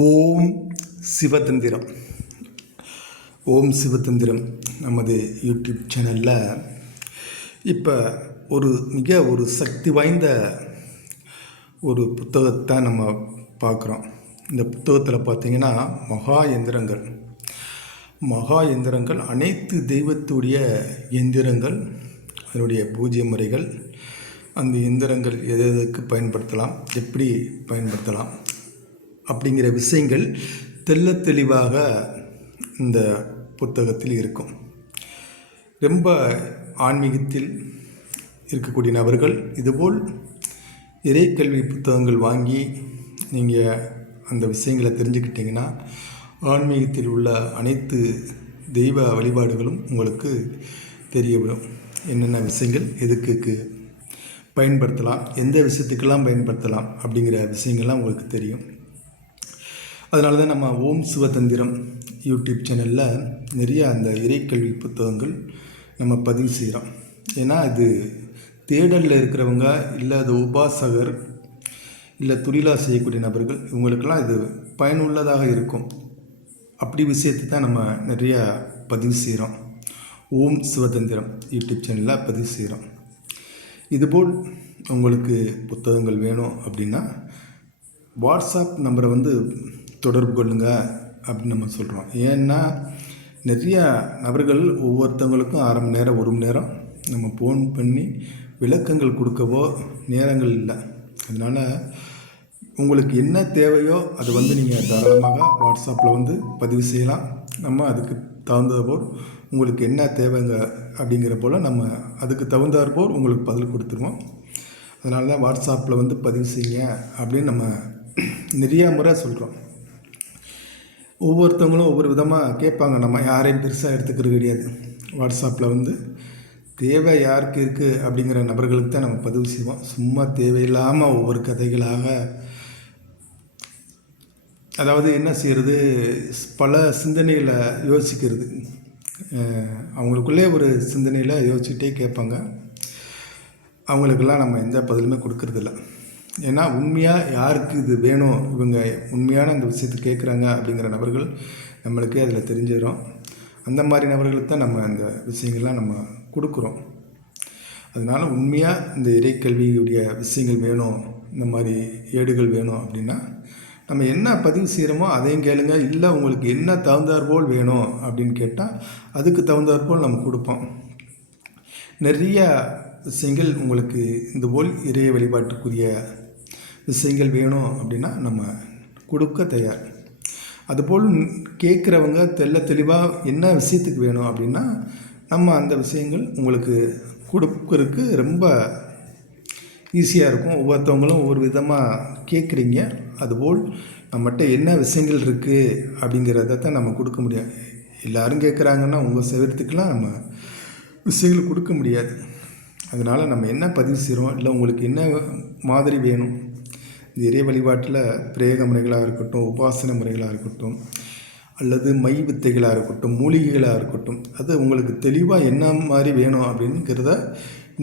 ஓம் சிவதந்திரம். ஓம் சிவதந்திரம் நமது யூடியூப் சேனலில் இப்போ ஒரு சக்தி வாய்ந்த ஒரு புத்தகத்தை நம்ம பார்க்குறோம். இந்த புத்தகத்தில் பார்த்திங்கன்னா மகா எந்திரங்கள் அனைத்து தெய்வத்துடைய எந்திரங்கள், அதனுடைய பூஜ்ய முறைகள், அந்த எந்திரங்கள் எதுக்கு பயன்படுத்தலாம், எப்படி பயன்படுத்தலாம் அப்படிங்கிற விஷயங்கள் தெளிவாக இந்த புத்தகத்தில் இருக்கும். ரொம்ப ஆன்மீகத்தில் இருக்கக்கூடிய நபர்கள் இதுபோல் இறைக்கல்வி புத்தகங்கள் வாங்கி நீங்கள் அந்த விஷயங்களை தெரிஞ்சுக்கிட்டிங்கன்னா ஆன்மீகத்தில் உள்ள அனைத்து தெய்வ வழிபாடுகளும் உங்களுக்கு தெரிய வரும். என்னென்ன விஷயங்கள் எதுக்கு பயன்படுத்தலாம், எந்த விஷயத்துக்கெல்லாம் பயன்படுத்தலாம் அப்படிங்கிற விஷயங்கள்லாம் உங்களுக்கு தெரியும். அதனால தான் நம்ம ஓம் சிவதந்திரம் யூடியூப் சேனலில் நிறைய அந்த இறைக்கல்வி புத்தகங்கள் நம்ம பதிவு செய்கிறோம். ஏன்னா இது தேடலில் இருக்கிறவங்க, இல்லை அது உபாசகர், இல்லை தொழிலாக செய்யக்கூடிய நபர்கள், இவங்களுக்கெல்லாம் இது பயனுள்ளதாக இருக்கும். அப்படி விஷயத்தை தான் நம்ம நிறையா பதிவு செய்கிறோம். ஓம் சிவதந்திரம் யூடியூப் சேனலில் பதிவு செய்கிறோம். இதுபோல் உங்களுக்கு புத்தகங்கள் வேணும் அப்படின்னா வாட்ஸ்அப் நம்பரை தொடர்பு கொள்ளுங்க அப்படின்னு நம்ம சொல்கிறோம். ஏன்னா நிறையா நபர்கள் ஒவ்வொருத்தவங்களுக்கும் 1/2 மணி நேரம் 1 மணி நேரம் நம்ம ஃபோன் பண்ணி விளக்கங்கள் கொடுக்கவோ நேரங்கள் இல்லை. அதனால் உங்களுக்கு என்ன தேவையோ அது நீங்கள் தாராளமாக வாட்ஸ்அப்பில் பதிவு செய்யலாம். நம்ம அதுக்கு தகுந்தபோல் உங்களுக்கு என்ன தேவைங்க அப்படிங்கிற போல் நம்ம அதுக்கு தகுந்தாற்போல் உங்களுக்கு பதில் கொடுத்துருவோம். அதனால தான் வாட்ஸ்அப்பில் பதிவு செய்யுங்க அப்படின்னு நம்ம நிறையா முறை சொல்கிறோம். ஒவ்வொருத்தவங்களும் ஒவ்வொரு விதமாக கேட்பாங்க. நம்ம யாரையும் பெருசாக எடுத்துக்கிறது கிடையாது. வாட்ஸ்அப்பில் தேவை யாருக்கு இருக்குது அப்படிங்கிற நபர்களுக்கு தான் நம்ம பதிவு செய்வோம். சும்மா தேவையில்லாமல் ஒவ்வொரு கதைகளாக, அதாவது என்ன செய்கிறது, பல சிந்தனைகளை யோசிக்கிறது, அவங்களுக்குள்ளே ஒரு சிந்தனையில் யோசிச்சுட்டே கேட்பாங்க. அவங்களுக்கெல்லாம் நம்ம எந்த பதிலுமே கொடுக்கறதில்ல. ஏன்னா உண்மையாக யாருக்கு இது வேணும், இவங்க உண்மையான இந்த விஷயத்தை கேட்குறாங்க அப்படிங்கிற நபர்கள் நம்மளுக்கே அதில் தெரிஞ்சிடும். அந்த மாதிரி நபர்களுக்கு தான் நம்ம அந்த விஷயங்கள்லாம் நம்ம கொடுக்குறோம். அதனால் உண்மையாக இந்த இறைக்கல்வியுடைய விஷயங்கள் வேணும், இந்த மாதிரி ஏடுகள் வேணும் அப்படின்னா நம்ம என்ன பதிவு செய்கிறோமோ அதையும் கேளுங்க. இல்லை உங்களுக்கு என்ன தகுந்தாற்போல் வேணும் அப்படின்னு கேட்டால் அதுக்கு தகுந்தாற்போல் நம்ம கொடுப்போம். நிறைய விஷயங்கள் உங்களுக்கு இதுபோல் இறை வழிபாட்டுக்குரிய விஷயங்கள் வேணும் அப்படின்னா நம்ம கொடுக்க தயார். அதுபோல் கேட்குறவங்க தெளிவாக என்ன விஷயத்துக்கு வேணும் அப்படின்னா நம்ம அந்த விஷயங்கள் உங்களுக்கு கொடுக்கறதுக்கு ரொம்ப ஈஸியாக இருக்கும். ஒவ்வொருத்தவங்களும் ஒவ்வொரு விதமாக கேட்குறீங்க. அதுபோல் நம்மகிட்ட என்ன விஷயங்கள் இருக்குது அப்படிங்கிறத தான் நம்ம கொடுக்க முடியும். எல்லோரும் கேட்குறாங்கன்னா உங்கள் செய்கிறதுக்கெலாம் நம்ம விஷயங்கள் கொடுக்க முடியாது. அதனால் நம்ம என்ன பதிவு செய்கிறோம், இல்லை உங்களுக்கு என்ன மாதிரி வேணும், இந்த இறை வழிபாட்டில் பிரேக முறைகளாக இருக்கட்டும், உபாசன முறைகளாக இருக்கட்டும், அல்லது மை வித்தைகளாக இருக்கட்டும், மூலிகைகளாக இருக்கட்டும், அது உங்களுக்கு தெளிவாக என்ன மாதிரி வேணும் அப்படிங்கிறத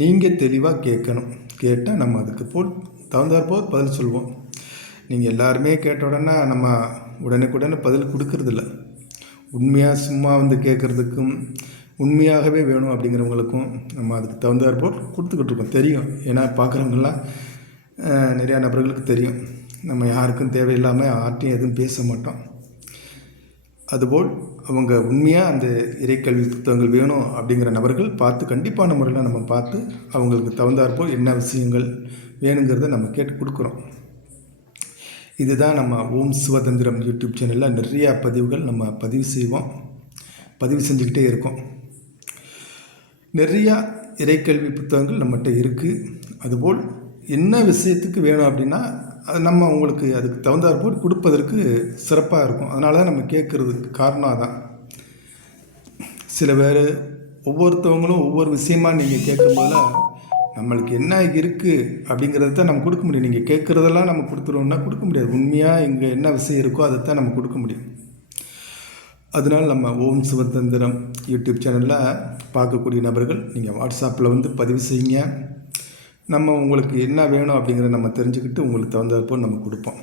நீங்கள் தெளிவாக கேட்கணும். கேட்டால் நம்ம அதுக்கு தகுந்தாற்போல் பதில் சொல்லுவோம். நீங்கள் எல்லாருமே கேட்ட உடனே நம்ம உடனுக்குடனே பதில் கொடுக்கறதில்ல. உண்மையாக சும்மா கேட்குறதுக்கும் உண்மையாகவே வேணும் அப்படிங்கிறவங்களுக்கும் நம்ம அதுக்கு தகுந்தாற்போல் கொடுத்துக்கிட்டு இருக்கோம். தெரியும், ஏன்னா பார்க்குறவங்கெல்லாம் நிறையா நபர்களுக்கு தெரியும். நம்ம யாருக்கும் தேவையில்லாமல் யார்ட்டையும் எதுவும் பேச மாட்டோம். அதுபோல் அவங்க உண்மையாக அந்த இறைக்கல்வி புத்தகங்கள் வேணும் அப்படிங்கிற நபர்கள் பார்த்து கண்டிப்பான முறையில் நம்ம பார்த்து அவங்களுக்கு தகுந்தாற்போல் என்ன விஷயங்கள் வேணுங்கிறத நம்ம கேட்டு கொடுக்குறோம். இதுதான் நம்ம ஓம் சிவதந்திரம் யூடியூப் சேனலில் நிறையா பதிவுகள் நம்ம பதிவு செஞ்சுக்கிட்டே இருக்கோம். நிறையா இறைக்கல்வி புத்தகங்கள் நம்மகிட்ட இருக்குது. அதுபோல் என்ன விஷயத்துக்கு வேணும் அப்படின்னா அது நம்ம உங்களுக்கு அதுக்கு தகுந்தாற்போல் கொடுப்பதற்கு சிறப்பாக இருக்கும். அதனால தான் நம்ம கேட்குறதுக்கு காரணம் தான். சில பேர் ஒவ்வொருத்தவங்களும் ஒவ்வொரு விஷயமா நீங்கள் கேட்கும்போது நம்மளுக்கு என்ன இருக்குது அப்படிங்கிறத தான் நம்ம கொடுக்க முடியும். நீங்கள் கேட்குறதெல்லாம் நம்ம கொடுத்துருவோம்னா கொடுக்க முடியாது. உண்மையாக இங்கே என்ன விஷயம் இருக்கோ அதை தான் நம்ம கொடுக்க முடியும். அதனால் நம்ம ஓம் சிவதந்திரம் யூடியூப் சேனலில் பார்க்கக்கூடிய நபர்கள் நீங்கள் வாட்ஸ்அப்பில் பதிவு செய்யுங்க. நம்ம உங்களுக்கு என்ன வேணும் அப்படிங்கிறத நம்ம தெரிஞ்சுக்கிட்டு உங்களுக்கு தகுந்தாற்போல் நம்ம கொடுப்போம்.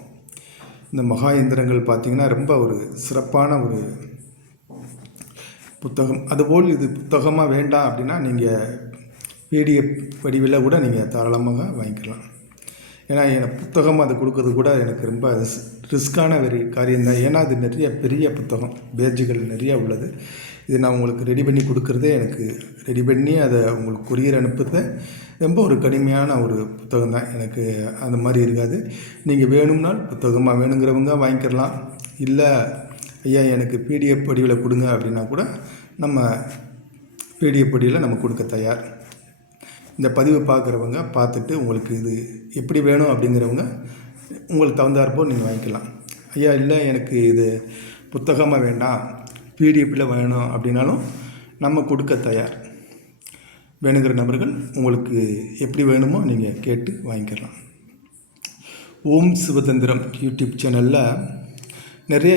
இந்த மகா எந்திரங்கள் பார்த்திங்கன்னா ரொம்ப ஒரு சிறப்பான ஒரு புத்தகம். அதுபோல் இது புத்தகமாக வேண்டாம் அப்படின்னா நீங்கள் பிடிஎஃப் வடிவில் கூட நீங்கள் தாராளமாக வாங்கிக்கலாம். ஏன்னா எனக்கு புத்தகம் அது கொடுக்கறது கூட எனக்கு ரொம்ப ரிஸ்க்கான ஒரு காரியம்தான். ஏன்னா அது நிறைய பெரிய புத்தகம், பேஜுகள் நிறையா உள்ளது. இது நான் உங்களுக்கு ரெடி பண்ணி கொடுக்குறதே, எனக்கு ரெடி பண்ணி அதை உங்களுக்கு கொரியர் அனுப்புறது ரொம்ப ஒரு கடுமையான ஒரு புத்தகம் தான். எனக்கு அந்த மாதிரி இருக்காது. நீங்கள் வேணும்னால் புத்தகமாக வேணுங்கிறவங்க வாங்கிக்கலாம். இல்லை ஐயா எனக்கு பிடிஎஃப் வடிவில் கொடுங்க அப்படின்னா கூட நம்ம பிடிஎஃப் வடிவில் நம்ம கொடுக்க தயார். இந்த பதிவை பார்க்குறவங்க பார்த்துட்டு உங்களுக்கு இது எப்படி வேணும் அப்படிங்கிறவங்க உங்களுக்கு தகுந்தாற்போல் நீங்கள் வாங்கிக்கலாம். ஐயா இல்லை எனக்கு இது புத்தகமாக வேண்டாம், பிடிஎஃப்பில் வேணும் அப்படின்னாலும் நம்ம கொடுக்க தயார். வேணுங்கிற நபர்கள் உங்களுக்கு எப்படி வேணுமோ நீங்கள் கேட்டு வாங்கிக்கலாம். ஓம் சிவதந்திரம் யூடியூப் சேனலில் நிறைய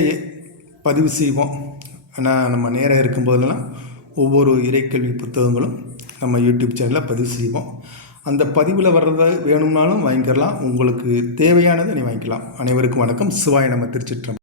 பதிவு செய்வோம். ஆனால் நம்ம நேரம் இருக்கும்போதெல்லாம் ஒவ்வொரு இறைக்கல்வி புத்தகங்களும் நம்ம யூடியூப் சேனலில் பதிவு செய்வோம். அந்த பதிவில் வர்றதை வேணும்னாலும் வாங்கிக்கலாம். உங்களுக்கு தேவையானதை நீ வாங்கிக்கலாம். அனைவருக்கும் வணக்கம். சிவாய நம. திருச்சிற்றம்பலம்.